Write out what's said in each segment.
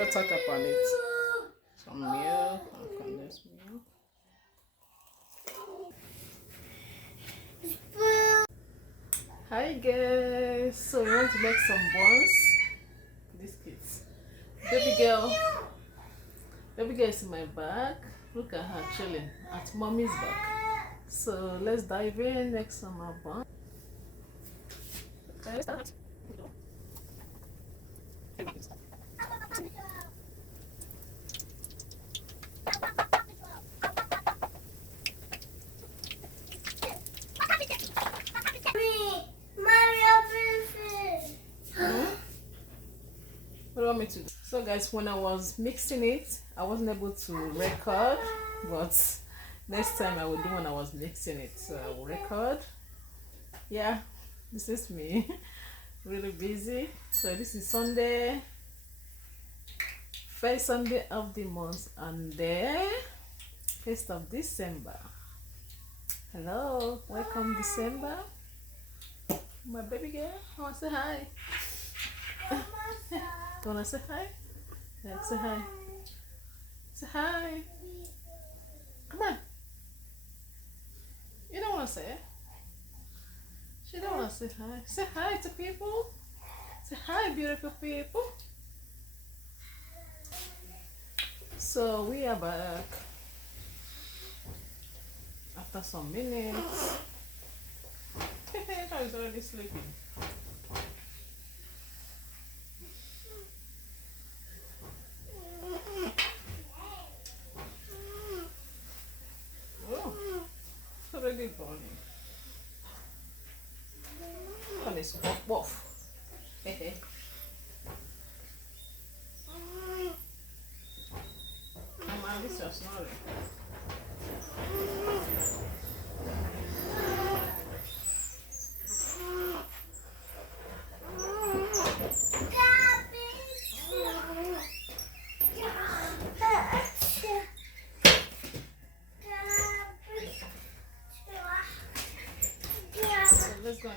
little touch up on it. Some milk and condensed milk. Hi guys, so we want to make some buns. Biscuits. Baby girl is in my bag. Look at her chilling at mommy's back. So let's dive in, make some more buns. Okay, let's start. What do you want me to do? So guys, when I was mixing it, I wasn't able to record, but next time I will do when I was mixing it. So I will record. Yeah, this is me. Really busy. So this is Sunday, first Sunday of the month, and the 1st of December. Hello, welcome December. My baby girl, I want to say hi. Do you want to say hi? Yeah, say hi. Say hi. Come on. You don't want to say it? She don't want to say hi. Say hi to people. Say hi, beautiful people. So we are back after some minutes. I was already sleeping. Oh, it's already burning. And it's off. Mama, this is snoring. Let's go.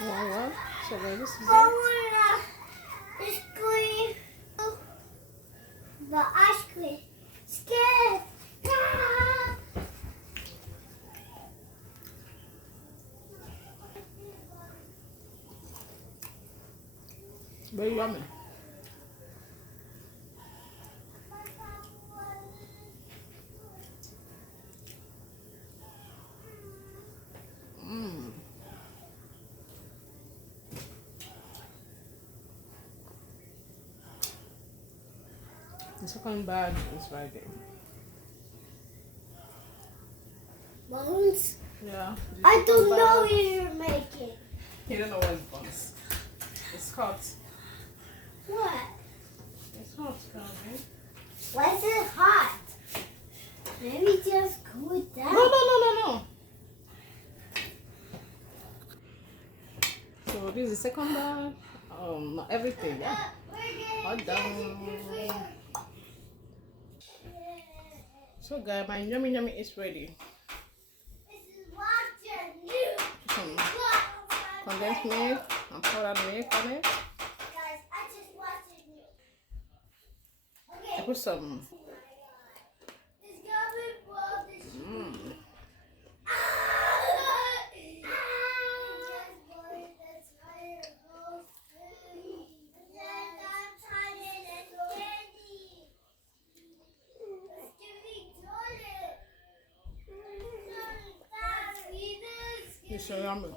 Wow. So this is it. It's going the ice cream. Scared. Very yummy. The second bag is right there. Buns? Yeah. I don't know what you're making. You don't know what it's buns. It's hot. What? It's hot, darling. Why is it hot? Maybe just cool it down. No. So this is the second bag. Not everything, yeah. Hot down. So guys, my yummy is ready. This is water. Condensed milk and powdered milk on it. Guys, I just watched you. I put some. It's gonna be both. It's so yummy.